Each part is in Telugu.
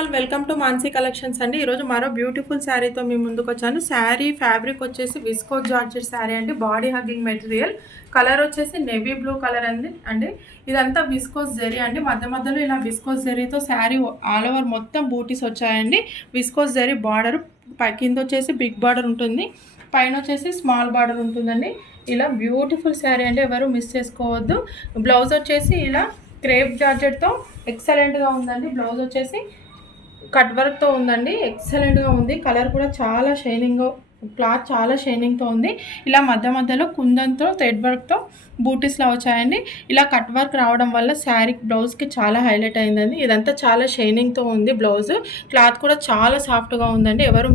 All welcome to Mansi collections అండి. ఈరోజు మరో బ్యూటిఫుల్ శారీతో మీ ముందుకు వచ్చాను. శారీ ఫ్యాబ్రిక్ వచ్చేసి విస్కోస్ జార్జెట్ శారీ అండి. Body hugging material. కలర్ వచ్చేసి నేవీ బ్లూ కలర్ అండి. ఇదంతా విస్కోస్ జెరీ అండి. మధ్య మధ్యలో ఇలా విస్కోస్ జెరీతో శారీ ఆల్ ఓవర్ మొత్తం బూటీస్ వచ్చాయండి. విస్కోస్ జెరీ బార్డర్ కింద వచ్చేసి బిగ్ బార్డర్ ఉంటుంది, పైన వచ్చేసి స్మాల్ బార్డర్ ఉంటుందండి. ఇలా బ్యూటిఫుల్ శారీ అండి, ఎవరు మిస్ చేసుకోవద్దు. బ్లౌజ్ వచ్చేసి ఇలా క్రేప్ జార్జెట్తో ఎక్సలెంట్గా ఉందండి. బ్లౌజ్ వచ్చేసి కట్ వర్క్తో ఉందండి, ఎక్సలెంట్గా ఉంది. కలర్ కూడా చాలా షైనింగ్, క్లాత్ చాలా షైనింగ్తో ఉంది. ఇలా మధ్య మధ్యలో కుందన్తో థ్రెడ్ వర్క్తో బూటీస్లా వచ్చాయండి. ఇలా కట్ వర్క్ రావడం వల్ల శారీ బ్లౌజ్కి చాలా హైలైట్ అయిందండి. ఇదంతా చాలా షైనింగ్తో ఉంది. బ్లౌజ్ క్లాత్ కూడా చాలా సాఫ్ట్గా ఉందండి, ఎవరు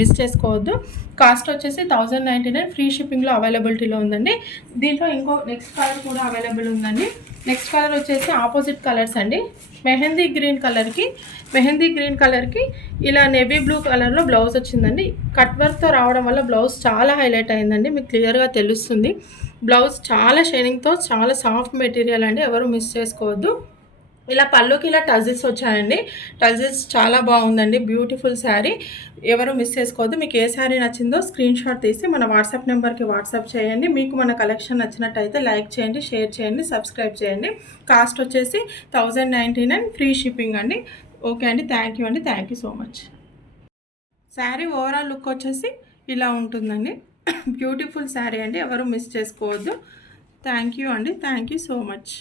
మిస్ చేసుకోవద్దు. కాస్ట్ వచ్చేసి 1099, ఫ్రీ షిప్పింగ్లో అవైలబిలిటీలో ఉందండి. దీంట్లో ఇంకో నెక్స్ట్ కలర్ కూడా అవైలబుల్ ఉందండి. నెక్స్ట్ కలర్ వచ్చేసి ఆపోజిట్ కలర్స్ అండి. మెహందీ గ్రీన్ కలర్కి ఇలా నేవీ బ్లూ కలర్లో బ్లౌజ్ వచ్చిందండి. కట్ వర్క్తో రావడం వల్ల బ్లౌజ్ చాలా హైలైట్ అయిందండి, మీకు క్లియర్గా తెలుస్తుంది. బ్లౌజ్ చాలా షైనింగ్తో, చాలా సాఫ్ట్ మెటీరియల్ అండి, ఎవరు మిస్ చేసుకోవద్దు. ఇలా పళ్ళుకి ఇలా టజిల్స్ వచ్చాయండి. టజిల్స్ చాలా బాగుందండి, బ్యూటిఫుల్ శారీ, ఎవరు మిస్ చేసుకోవద్దు. మీకు ఏ శారీ నచ్చిందో స్క్రీన్ షాట్ తీసి మన వాట్సాప్ నెంబర్కి వాట్సాప్ చేయండి. మీకు మన కలెక్షన్ నచ్చినట్టయితే లైక్ చేయండి, షేర్ చేయండి, సబ్స్క్రైబ్ చేయండి. కాస్ట్ వచ్చేసి 1099, ఫ్రీ షిప్పింగ్ అండి. ఓకే అండి, thank you so much. Sari overall look వచ్చేసి ఇలా ఉంటుందండి. బ్యూటిఫుల్ శారీ అండి, ఎవరు మిస్ చేసుకోవద్దు. Thank you so much.